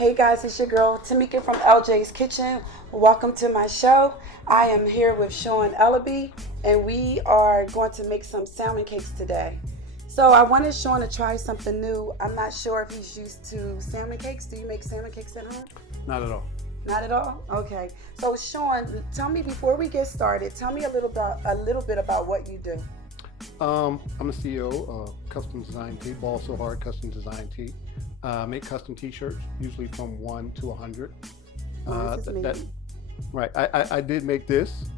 Hey guys, it's your girl Tamika from LJ's Kitchen. Welcome to my show. I am here with Shawn Eleby, and we are going to make some salmon cakes today. So I wanted Shawn to try something new. I'm not sure if he's used to salmon cakes. Do you make salmon cakes at home? Not at all. Not at all? Okay. So Shawn, tell me before we get started, tell me a little bit about what you do. I'm the CEO of Custom Design Tee, Ball So Hard Custom Design Tee. Make custom t-shirts, usually from 1 to 100. Right. I did make this.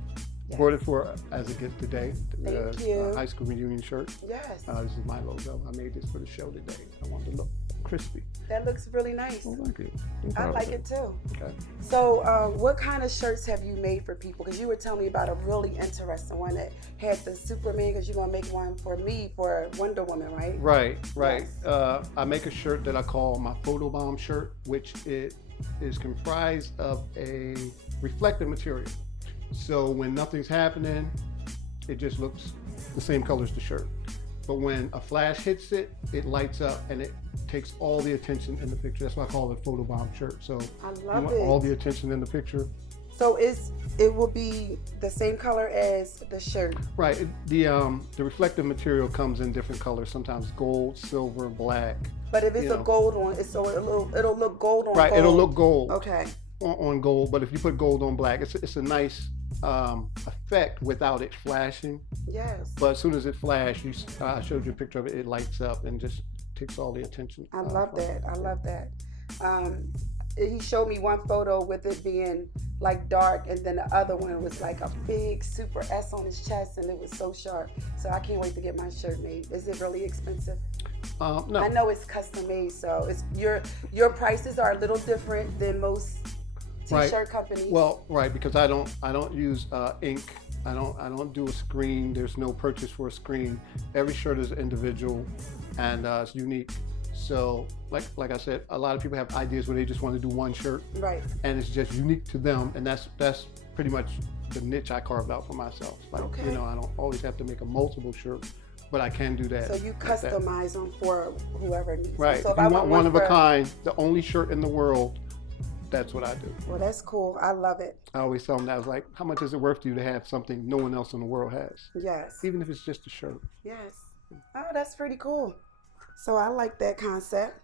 Yes. Brought it for as a gift today. Thank you. High school reunion shirt. Yes. This is my logo. I made this for the show today. I want it to look crispy. That looks really nice. I like it. I like it too. Okay. So what kind of shirts have you made for people? Because you were telling me about a really interesting one that had the Superman, because you're going to make one for me for Wonder Woman, right? Right. Yes. I make a shirt that I call my photobomb shirt, which it is comprised of a reflective material. So when nothing's happening, it just looks the same color as the shirt. But when a flash hits it, it lights up and it takes all the attention in the picture. That's why I call it a photobomb shirt. So I you love want it. all the attention in the picture. So it will be the same color as the shirt. Right. The reflective material comes in different colors. Sometimes gold, silver, black. But if it's a gold one, it'll look gold on right, gold. it'll look gold. Okay. On gold, but if you put gold on black, it's a nice effect without it flashing. Yes. But as soon as it flashes, I showed you a picture of it, it lights up and just takes all the attention. I love that. I love that. He showed me one photo with it being like dark, and then the other one was like a big super S on his chest, and it was so sharp. So I can't wait to get my shirt made. Is it really expensive? No. I know it's custom made, so it's your prices are a little different than most t-shirt companies. Well, right, because I don't use ink. I don't do a screen. There's no purchase for a screen. Every shirt is individual and it's unique. So like I said, a lot of people have ideas where they just want to do one shirt, right? And it's just unique to them, and that's pretty much the niche I carved out for myself. Like, okay. I don't always have to make a multiple shirt, but I can do that. So you customize them for whoever needs right. them. So if I want one of a kind, the only shirt in the world, that's what I do. Well, that's cool. I love it. I always tell them that. I was like, how much is it worth to you to have something no one else in the world has? Yes. Even if it's just a shirt. Yes. Oh, that's pretty cool. So I like that concept.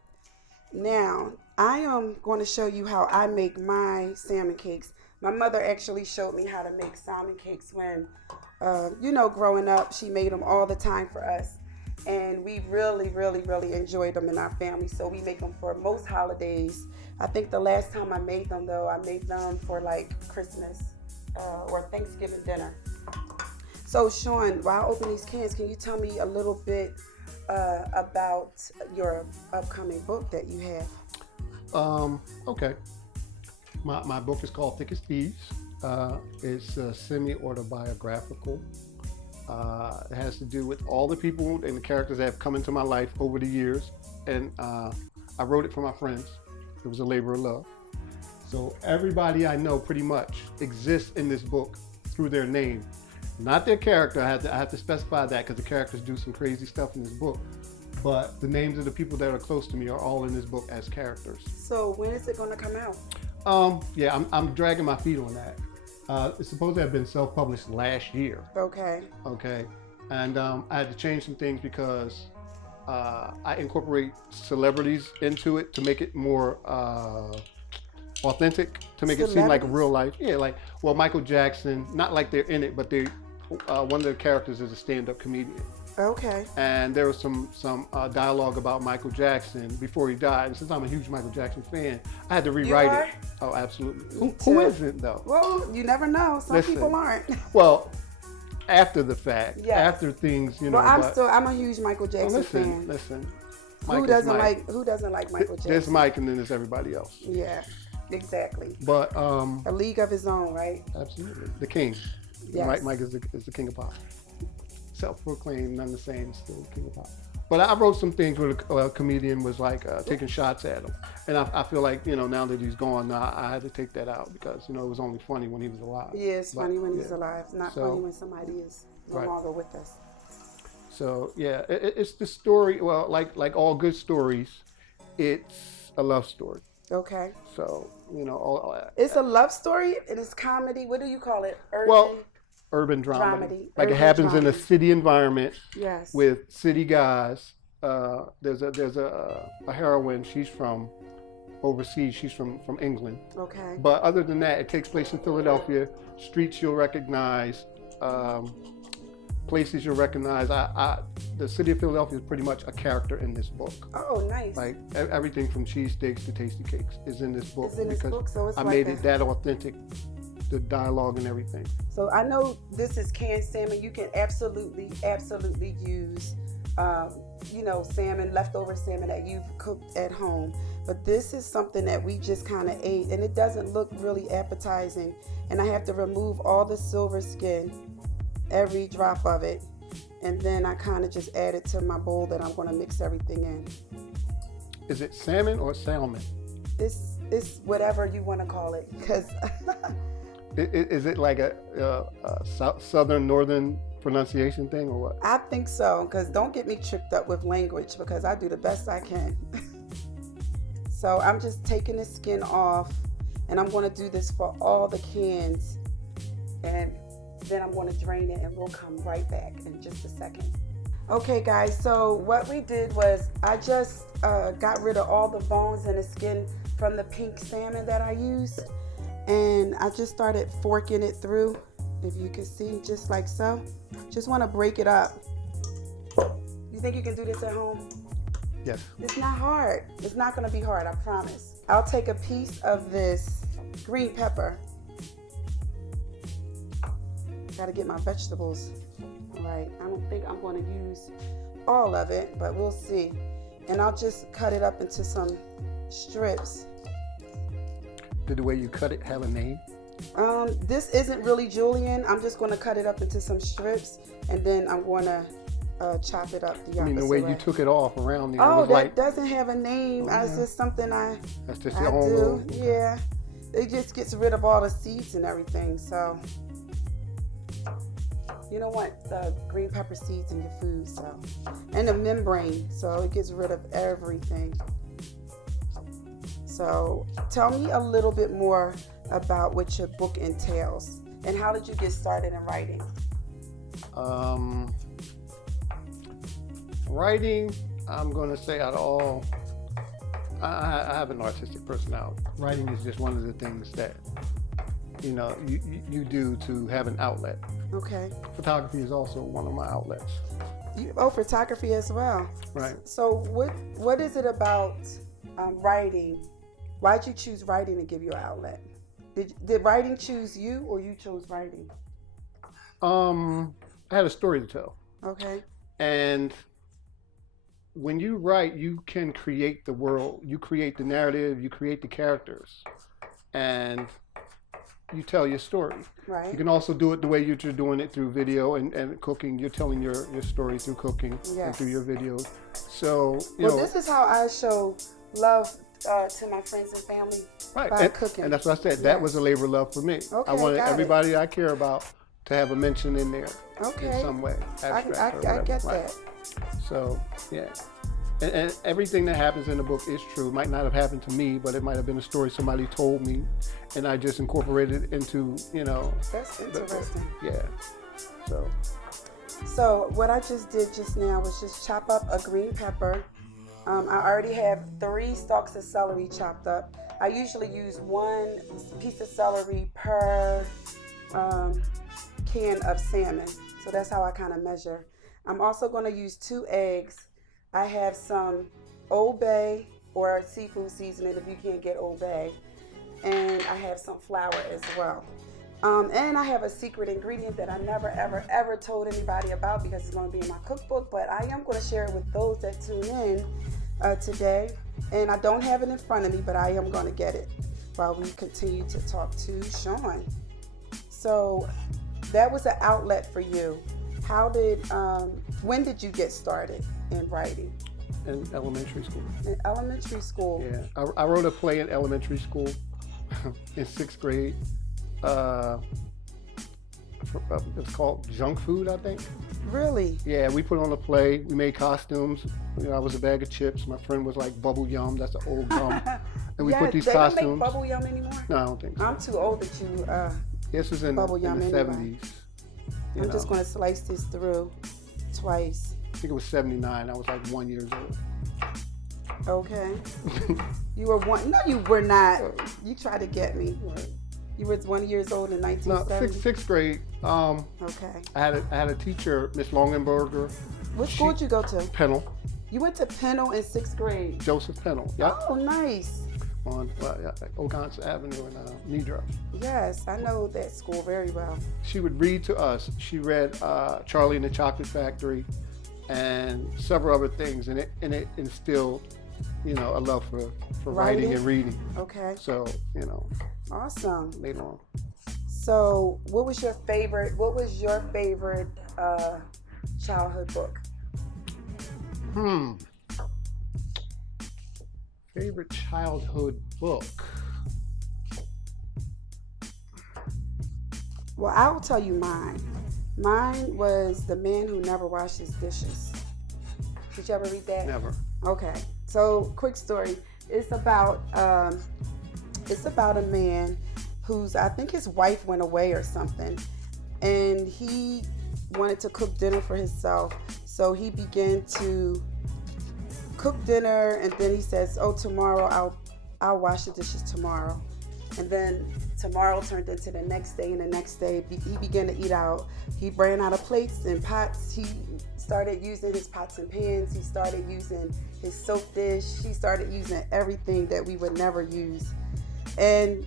Now, I am going to show you how I make my salmon cakes. My mother actually showed me how to make salmon cakes when, growing up, she made them all the time for us. And we really, really, really enjoyed them in our family. So we make them for most holidays. I think the last time I made them, though, I made them for like Christmas or Thanksgiving dinner. So Shawn, while I open these cans, can you tell me a little bit about your upcoming book that you have? Okay. My book is called Thick as Thieves. It's semi-autobiographical. It has to do with all the people and the characters that have come into my life over the years. And I wrote it for my friends. It was a labor of love. So everybody I know pretty much exists in this book through their name. Not their character. I have to specify that because the characters do some crazy stuff in this book. But the names of the people that are close to me are all in this book as characters. So when is it going to come out? I'm dragging my feet on that. It's supposed to have been self-published last year. Okay. And I had to change some things because I incorporate celebrities into it to make it more authentic, to make it seem like real life. Yeah, Michael Jackson, not like they're in it, but one of the characters is a stand-up comedian. Okay. And there was some dialogue about Michael Jackson before he died. And since I'm a huge Michael Jackson fan, I had to rewrite it. Oh, absolutely. Who isn't, though? Well, you never know. Some people aren't. Well, after the fact, yes. After things, Well, I'm a huge Michael Jackson fan. Listen. Who doesn't like Michael Jackson? There's Mike, and then there's everybody else. Yeah, exactly. But a league of his own, right? Absolutely, the king. Yes. Mike is the king of pop. Self-proclaimed, none the same, still the king of pop. But I wrote some things where a comedian was like taking shots at him, and I feel like now that he's gone, I had to take that out because it was only funny when he was alive. Yeah, it's funny when he's alive, not funny when somebody is no longer with us. So yeah, it's the story. Well, like all good stories, it's a love story. Okay. So, It's a love story. It is comedy. What do you call it? well, urban dramedy. Dramedy. Like it Urban happens in a dramedy. city environment Yes. with city guys. There's a heroine. She's from overseas. She's from England. Okay. But other than that, it takes place in Philadelphia. Streets you'll recognize, places you'll recognize. The city of Philadelphia is pretty much a character in this book. Oh, nice. Like everything from cheesesteaks to tasty cakes is in this book. It's in this because book, so it's I like made it that authentic, the dialogue and everything. So I know this is canned salmon. You can absolutely use, salmon, leftover salmon that you've cooked at home. But this is something that we just kind of ate, and it doesn't look really appetizing. And I have to remove all the silver skin, every drop of it. And then I kind of just add it to my bowl that I'm going to mix everything in. Is it salmon or salmon? It's whatever you want to call it, because Is it like a southern, northern pronunciation thing or what? I think so, because don't get me tripped up with language, because I do the best I can. So I'm just taking the skin off, and I'm going to do this for all the cans, and then I'm going to drain it, and we'll come right back in just a second. Okay guys, so what we did was I just got rid of all the bones and the skin from the pink salmon that I used, and I just started forking it through, if you can see, just like so. Just want to break it up. You think you can do this at home? Yes. It's not hard. It's not going to be hard, I promise. I'll take a piece of this green pepper. Got to get my vegetables right. I don't think I'm going to use all of it, but we'll see. And I'll just cut it up into some strips. Did the way you cut it have a name? This isn't really julienne. I'm just going to cut it up into some strips, and then I'm going to chop it up the opposite the way way. you took it off around there. Oh, was that like, doesn't have a name. That's just something that's just I your own do. little. Yeah. It just gets rid of all the seeds and everything. So you don't want the green pepper seeds in your food. So, and the membrane. So it gets rid of everything. So tell me a little bit more about what your book entails, and how did you get started in writing? Writing, I'm going to say out of all, I have an artistic personality. Writing is just one of the things that, you do to have an outlet. Okay. Photography is also one of my outlets. Photography as well. Right. So what is it about writing? Why'd you choose writing to give you an outlet? Did writing choose you, or you chose writing? I had a story to tell. Okay. And when you write, you can create the world, you create the narrative, you create the characters, and you tell your story. Right. You can also do it the way you're doing it through video and cooking. You're telling your story through cooking and through your videos. So, this is how I show love to my friends and family, right, by cooking. And that's what I said. That was a labor of love for me. Okay, I wanted got everybody I care about to have a mention in there in some way. I get that. So, yeah. And everything that happens in the book is true. It might not have happened to me, but it might have been a story somebody told me, and I just incorporated it into, That's interesting. Yeah. So what I just did just now was just chop up a green pepper. I already have 3 stalks of celery chopped up. I usually use 1 piece of celery per can of salmon. So that's how I kind of measure. I'm also going to use 2 eggs. I have some Old Bay or seafood seasoning if you can't get Old Bay. And I have some flour as well. And I have a secret ingredient that I never, ever, ever told anybody about because it's going to be in my cookbook, but I am going to share it with those that tune in today. And I don't have it in front of me, but I am going to get it while we continue to talk to Shawn. So that was an outlet for you. When did you get started in writing? In elementary school. In elementary school? Yeah. I wrote a play in elementary school in 6th grade. It's called Junk Food, I think. Really? Yeah, we put on a play. We made costumes. I was a bag of chips. My friend was like Bubble Yum. That's an old gum. And we put these they costumes. don't make bubble yum anymore. No, I don't think so. I'm too old to chew This was in the bubble yum anyway. 70s. I'm just going to slice this through twice. I think it was 79. I was like 1 year old. Okay. You were one. No, you were not. You tried to get me. You were 1 year old in 1970. No, sixth grade. Okay. I had a teacher, Miss Longenberger. What school did you go to? Pennell. You went to Pennell in 6th grade. Joseph Pennell. Yep. Oh, nice. On Oconce Avenue in Nedra. Yes, I know that school very well. She would read to us. She read Charlie and the Chocolate Factory and several other things, and it instilled, a love for writing and reading. Okay. So, Awesome. later on. So, what was your favorite childhood book? Favorite childhood book? Well, I will tell you mine. Mine was The Man Who Never Washed His Dishes. Did you ever read that? Never. Okay. So, quick story. It's about a man who's, I think his wife went away or something, and he wanted to cook dinner for himself. So he began to cook dinner, and then he says, "Oh, tomorrow I'll wash the dishes tomorrow." And then tomorrow turned into the next day, and the next day he began to eat out. He ran out of plates and pots. He started using his pots and pans. He started using his soap dish. He started using everything that we would never use. And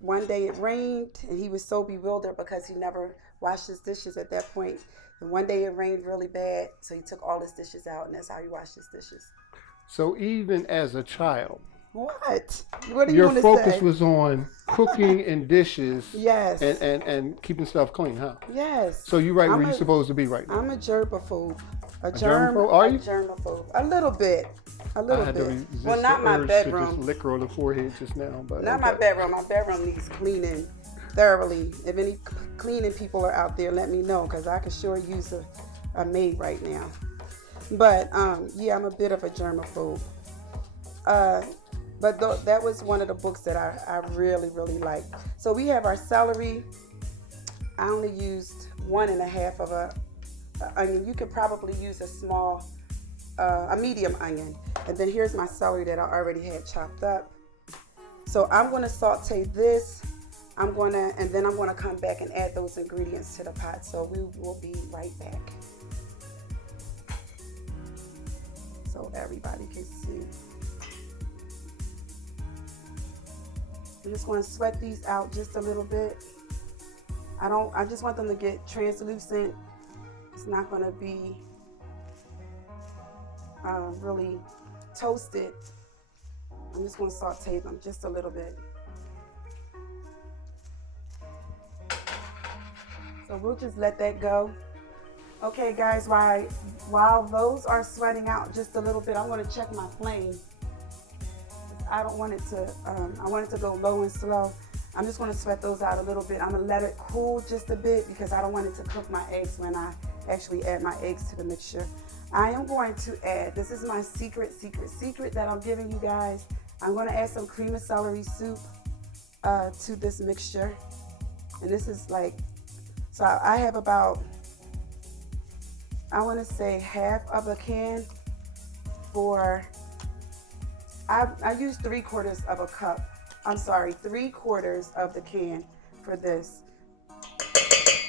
one day it rained, and he was so bewildered because he never washed his dishes at that point. And one day it rained really bad, so he took all his dishes out, and that's how he washed his dishes. So even as a child, what do you want to say? Your focus was on cooking and dishes. Yes. And keeping stuff clean, huh? Yes. So you're right where you're supposed to be right now. I'm a germaphobe. A germaphobe? Are you? A germaphobe. A little bit. Well, not the my urge bedroom. To just lick her on the forehead just now, but not my bedroom. My bedroom needs cleaning thoroughly. If any cleaning people are out there, let me know, because I could sure use a maid right now. But I'm a bit of a germaphobe. But that was one of the books that I really, really liked. So we have our celery. I only used 1.5 of a onion. You could probably use a medium onion. And then here's my celery that I already had chopped up. So I'm going to saute this. And then I'm going to come back and add those ingredients to the pot. So we will be right back. So everybody can see. I'm just going to sweat these out just a little bit. I just want them to get translucent. It's not going to be really toasted. I'm just going to saute them just a little bit. So we'll just let that go. Okay, guys, while those are sweating out just a little bit, I'm going to check my flame. I don't want it to, I want it to go low and slow. I'm just going to sweat those out a little bit. I'm going to let it cool just a bit because I don't want it to cook my eggs when I actually add my eggs to the mixture. I am going to add, this is my secret that I'm giving you guys. I'm going to add some cream of celery soup to this mixture. And this is so I have about, I want to say half of a can for, I use 3/4 of a cup. I'm sorry, 3/4 of the can for this.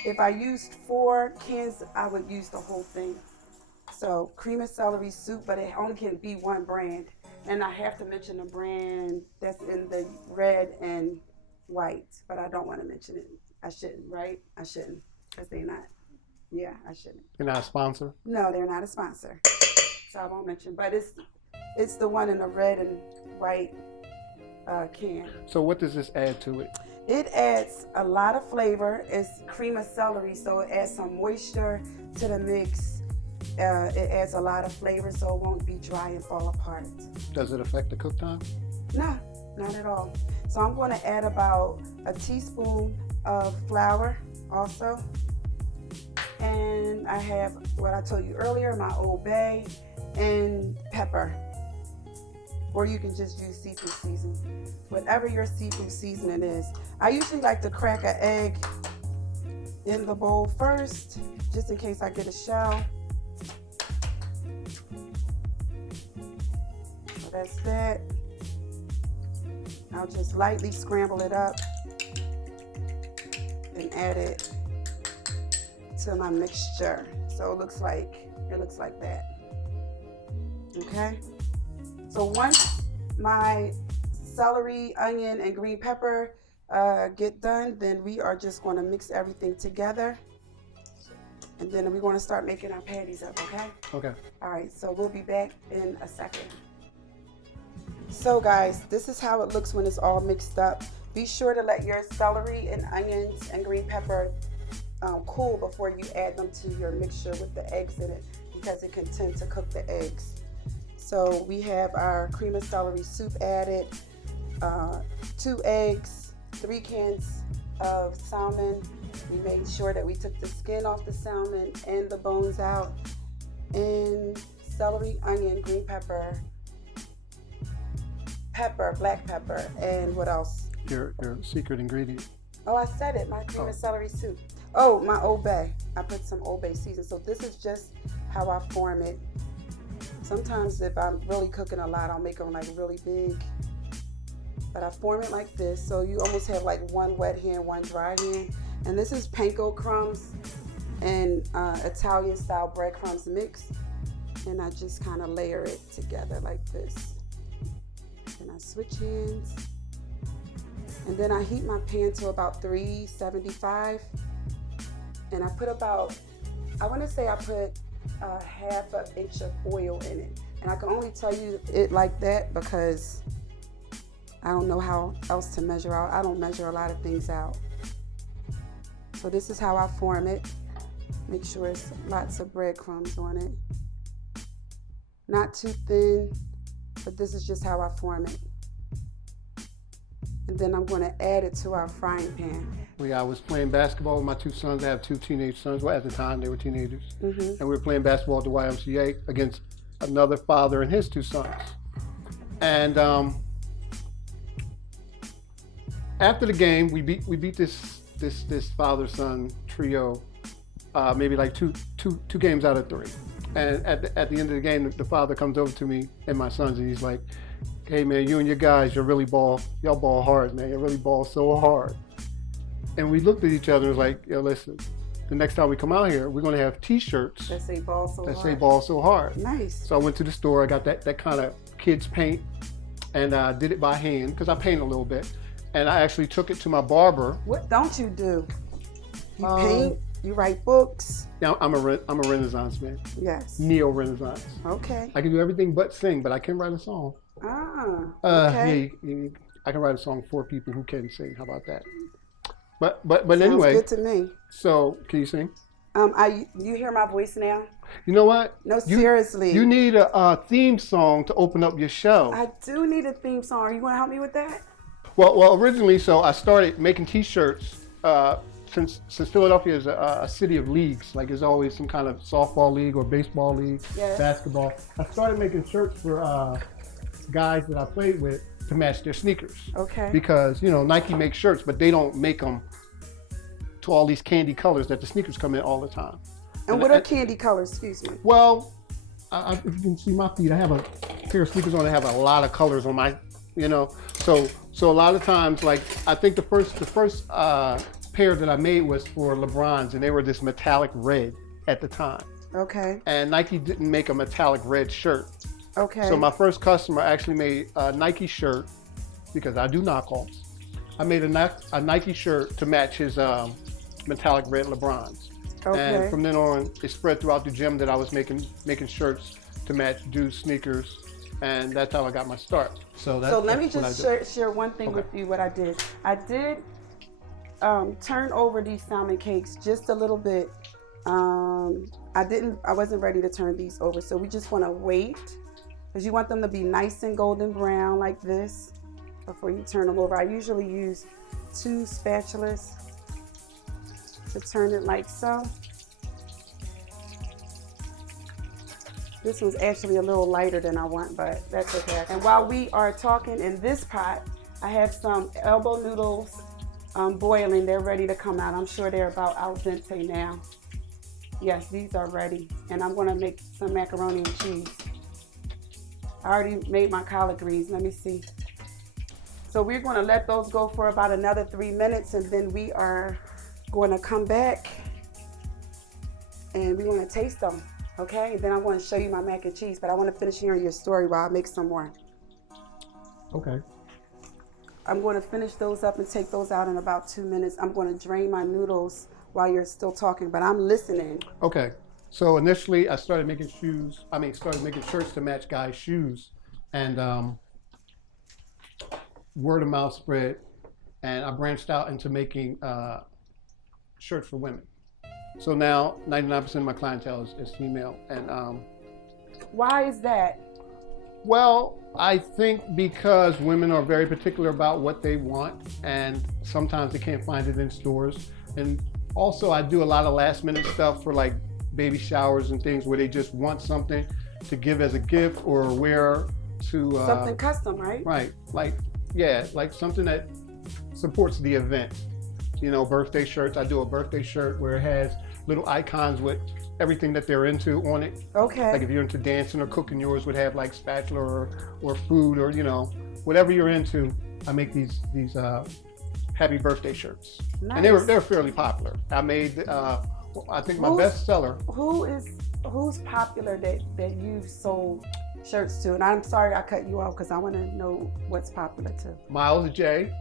If I used 4 cans, I would use the whole thing. So cream of celery soup, but it only can be one brand. And I have to mention a brand that's in the red and white, but I don't want to mention it. I shouldn't, right? I shouldn't, because they're not. Yeah, I shouldn't. You're not a sponsor? No, they're not a sponsor. So I won't mention, but it's the one in the red and white can. So what does this add to it? It adds a lot of flavor. It's cream of celery, so it adds some moisture to the mix. It adds a lot of flavor, so it won't be dry and fall apart. Does it affect the cook time? No, not at all. So I'm going to add about a teaspoon of flour also. And I have what I told you earlier, my Old Bay and pepper or you can just use seafood seasoning. Whatever your seafood seasoning is. I usually like to crack an egg in the bowl first, just in case I get a shell. So that's that. I'll just lightly scramble it up and add it to my mixture. So it looks like that. Okay. So once my celery, onion, and green pepper get done, then we are just going to mix everything together, and then we're going to start making our patties up. Okay. Okay. All right. So we'll be back in a second. So guys, this is how it looks when it's all mixed up. Be sure to let your celery and onions and green pepper cool before you add them to your mixture with the eggs in it, because it can tend to cook the eggs. So we have our cream of celery soup added, 2 eggs, 3 cans of salmon. We made sure that we took the skin off the salmon and the bones out, and celery, onion, green pepper, black pepper, and what else? Your secret ingredient. Oh, I said it, my cream of celery soup. Oh, my Old Bay. I put some Old Bay season. So this is just how I form it. Sometimes if I'm really cooking a lot, I'll make them like really big. But I form it like this. So you almost have like one wet hand, one dry hand. And this is panko crumbs and Italian style breadcrumbs mixed. And I just kind of layer it together like this. And I switch hands. And then I heat my pan to about 375. And I put about, I want to say I put half an inch of oil in it. And I can only tell you it like that because I don't know how else to measure out. I don't measure a lot of things out. So this is how I form it. Make sure it's lots of breadcrumbs on it. Not too thin, but this is just how I form it. And then I'm going to add it to our frying pan. I was playing basketball with my 2 sons. I have 2 teenage sons. Well, at the time, they were teenagers. Mm-hmm. And we were playing basketball at the YMCA against another father and his 2 sons. And after the game, we beat this father-son trio, maybe like two games out of 3. And at the end of the game, the father comes over to me and my sons, and he's like, "Hey man, you and your guys, y'all ball hard, man. You really ball so hard." And we looked at each other and was like, "Yo, listen, the next time we come out here, we're gonna have T-shirts that say ball so hard. Nice. So I went to the store. I got that kind of kids paint, and did it by hand because I paint a little bit. And I actually took it to my barber. What don't you do? You paint. You write books. Yeah, I'm a Renaissance man. Yes. Neo-Renaissance. Okay. I can do everything but sing, but I can write a song. Okay. I can write a song for people who can sing. How about that? But Sounds anyway. good to me. So, can you sing? You hear my voice now? You know what? No, seriously. You need a theme song to open up your show. I do need a theme song. Are you going to help me with that? Well, originally, so I started making T-shirts. Since Philadelphia is a city of leagues, like there's always some kind of softball league or baseball league, yes. Basketball. I started making shirts for guys that I played with to match their sneakers. Okay. Because, Nike makes shirts, but they don't make them to all these candy colors that the sneakers come in all the time. And what are candy colors? Excuse me. Well, if you can see my feet, I have a pair of sneakers on that have a lot of colors on my, So a lot of times, like I think the first pair that I made was for LeBron's, and they were this metallic red at the time. Okay. And Nike didn't make a metallic red shirt. Okay. So my first customer actually made a Nike shirt, because I do knockoffs. I made a Nike shirt to match his metallic red LeBron's. Okay. And from then on, it spread throughout the gym that I was making shirts to match dudes' sneakers, and that's how I got my start. So let me just share one thing with you. What I did turn over these salmon cakes just a little bit. I wasn't ready to turn these over, so we just want to wait, because you want them to be nice and golden brown like this before you turn them over. I usually use 2 spatulas to turn it like so. This one's actually a little lighter than I want, but that's okay. And while we are talking in this pot, I have some elbow noodles boiling. They're ready to come out. I'm sure they're about al dente now. Yes, these are ready. And I'm gonna make some macaroni and cheese. I already made my collard greens. Let me see. So we're gonna let those go for about another 3 minutes, and then we are gonna come back and we're gonna taste them, okay? And then I'm gonna show you my mac and cheese, but I wanna finish hearing your story while I make some more. Okay. I'm gonna finish those up and take those out in about 2 minutes. I'm gonna drain my noodles while you're still talking, but I'm listening. Okay. So initially I started making shirts to match guys' shoes, and word of mouth spread, and I branched out into making shirts for women. So now 99% of my clientele is female, and why is that? well, I think because women are very particular about what they want, and sometimes they can't find it in stores. And also I do a lot of last minute stuff for like baby showers and things where they just want something to give as a gift or wear to Something custom, right? Right, like something that supports the event. You know, birthday shirts. I do a birthday shirt where it has little icons with everything that they're into on it. Okay. Like if you're into dancing or cooking, yours would have like spatula or food, or you know, whatever you're into. I make these happy birthday shirts. Nice. And they're fairly popular. I made I think my best seller. Who's popular that you've sold shirts to? And I'm sorry I cut you off because I want to know what's popular too. Miles J.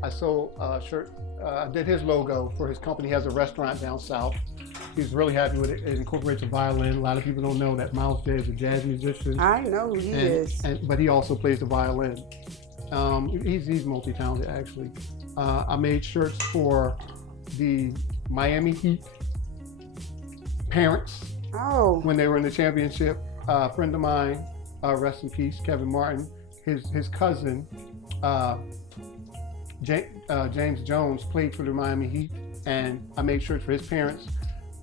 I sold a shirt. I did his logo for his company. He has a restaurant down south. He's really happy with it. It incorporates a violin. A lot of people don't know that Miles J is a jazz musician. I know who he is. But he also plays the violin. He's multi-talented, actually. I made shirts for the Miami Heat parents when they were in the championship. A friend of mine, rest in peace, Kevin Martin, his cousin, James Jones, played for the Miami Heat, and I made shirts for his parents,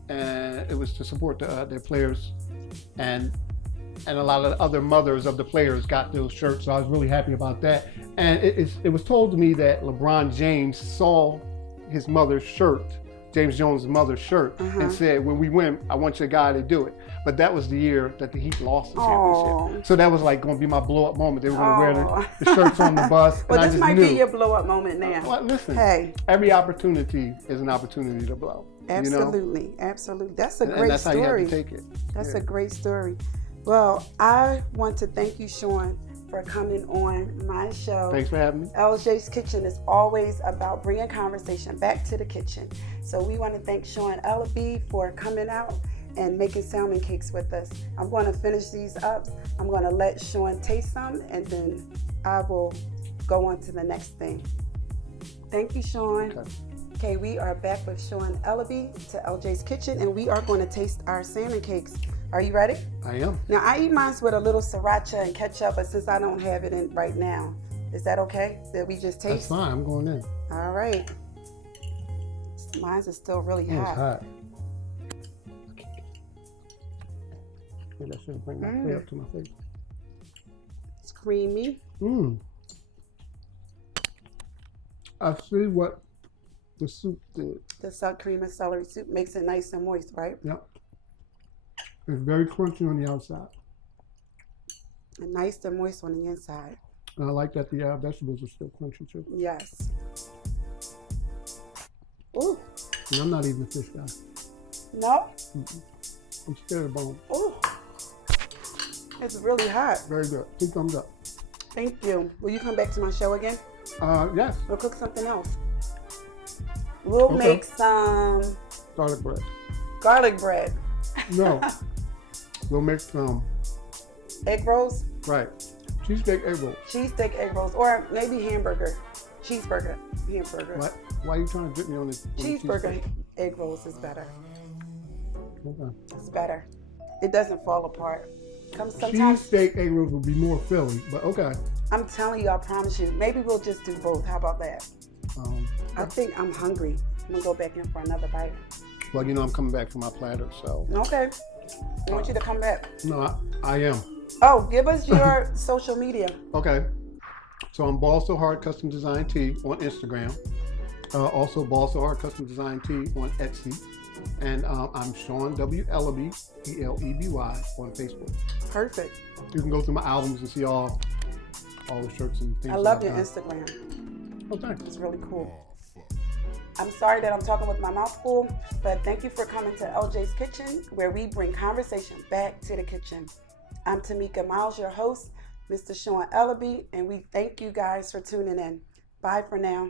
and it was to support their players, and a lot of the other mothers of the players got those shirts, so I was really happy about that. And it was told to me that LeBron James saw his mother's shirt, James Jones' mother's shirt, and said, when we win, I want your guy to do it. But that was the year that the Heat lost the championship. So that was like going to be my blow-up moment. They were going to wear the shirts on the bus. Well, and this might be your blow-up moment now. Well, listen, hey, every opportunity is an opportunity to blow. Absolutely, you know? Absolutely. That's a great and that's story. How you have to take it. That's a great story. Well, I want to thank you, Shawn, for coming on my show. Thanks for having me. LJ's Kitchen is always about bringing conversation back to the kitchen. So we want to thank Shawn Eleby for coming out and making salmon cakes with us. I'm going to finish these up. I'm going to let Shawn taste some, and then I will go on to the next thing. Thank you, Shawn. Okay, we are back with Shawn Eleby to LJ's Kitchen, and we are going to taste our salmon cakes. Are you ready? I am. Now, I eat mine with a little sriracha and ketchup, but since I don't have it in right now, is that okay that we just taste? That's fine. I'm going in. All right. Mine's is still really hot. It's hot. Maybe I should bring my plate up to my face. It's creamy. I see what the soup did. The cream and celery soup makes it nice and moist, right? Yep. It's very crunchy on the outside. And nice and moist on the inside. And I like that the vegetables are still crunchy too. Yes. Ooh. And I'm not even a fish guy. No? I'm scared of bone. Ooh. It's really hot. Very good. 2 thumbs up. Thank you. Will you come back to my show again? Yes. We'll cook something else. We'll make some garlic bread. Garlic bread. No. We'll make some egg rolls. Right. Cheesesteak egg rolls. Cheesesteak egg rolls, or maybe hamburger. Cheeseburger. Hamburger. What? Why are you trying to get me on this? Cheeseburger egg rolls is better. Okay. It's better. It doesn't fall apart. Sometimes cheesesteak egg rolls would be more filling, but okay. I'm telling you, I promise you. Maybe we'll just do both. How about that? I think I'm hungry. I'm gonna go back in for another bite. Well, you know I'm coming back for my platter, so. Okay. I want you to come back. No, I am. Oh, give us your social media. Okay. So I'm Ball So Hard Custom Design Tee on Instagram. Also Ball So Hard Custom Design Tee on Etsy. And I'm Shawn W. Eleby, Eleby, on Facebook. Perfect. You can go through my albums and see all the shirts and things. I love your done. Instagram. Oh, thanks. It's really cool. I'm sorry that I'm talking with my mouth full, but thank you for coming to LJ's Kitchen, where we bring conversation back to the kitchen. I'm Tamika Miles, your host, Mr. Shawn Eleby, and we thank you guys for tuning in. Bye for now.